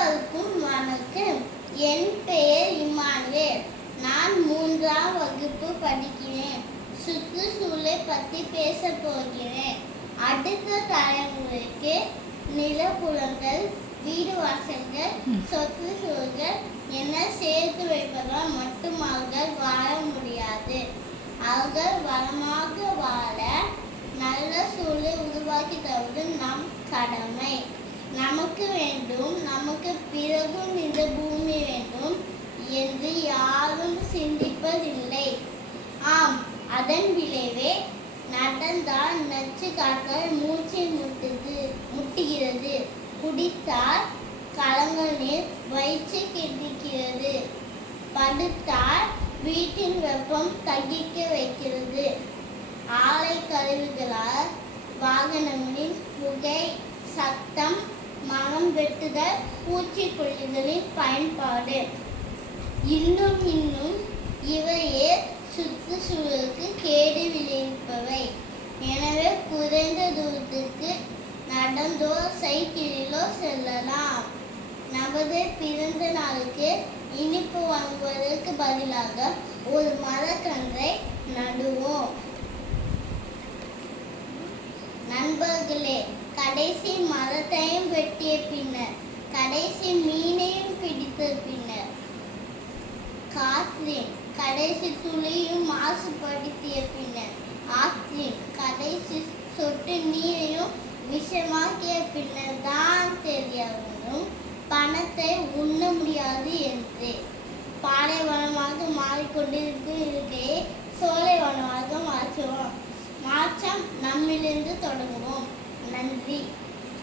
அனைவருக்கும் வணக்கம். என் பெயர் இமானுவேல். நான் 3ஆம் வகுப்பு படிக்கிறேன். சுற்றுச்சூழலை பற்றி பேச போகிறேன். அடுத்த தலைமுறைக்கு நிலப்புலங்கள், வீடு வாசல்கள், சுற்றுச்சூழல் என சேர்த்து வைப்பதால் மட்டும் அவர்கள் வாழ முடியாது. அவர்கள் வளமாக வாழ நல்ல சூழலை உருவாக்கி தருவது நம் கடமை. நமக்கு வேண்டும், நமக்கு பிறகும் இந்த பூமி வேண்டும் என்று யாரும் சிந்திப்பதில்லை. ஆம், அதன் விளைவே நடந்தால் நச்சு காற்றால் மூச்சை முட்டுகிறது, குடித்தால் கலங்கள் நீர் வயிற்று கிடக்கிறது, படுத்தால் வீட்டின் வெப்பம் தகிக்க வைக்கிறது. ஆலை கழிவுகளால் வாகனங்களின் புகை, சத்தம், மரம் வெட்டுதல், பூச்சிக்கொல்லிகளின் பயன்பாடு, இன்னும் இவையே சுற்றுச்சூழலுக்கு கேடு விளைவிப்பவை. எனவே குறைந்த தூரத்துக்கு நடந்தோ சைக்கிளிலோ செல்லலாம். நமது பிறந்த நாளுக்கு இனிப்பு வாங்குவதற்கு பதிலாக ஒரு மரக்கன்றை நடுவோம். நண்பர்களே, கடைசி மரத்தையும் வெட்டிய பின்னர், கடைசி மீனையும் பிடித்த பின்னர், காற்றின் கடைசி துளியும் மாசுபடுத்திய பின்னர், ஆற்றின் கடைசி சொட்டு நீரையும் விஷமாக்கிய பின்னர் தான் தெரிய வரும் பணத்தை உண்ண முடியாது என்று. பாலைவனமாக மாறிக்கொண்டிருக்கையே சோலைவனமாக மாற்றுவோம். மாற்றம் நம்மிலிருந்து தொடங்குவோம். நன்றி.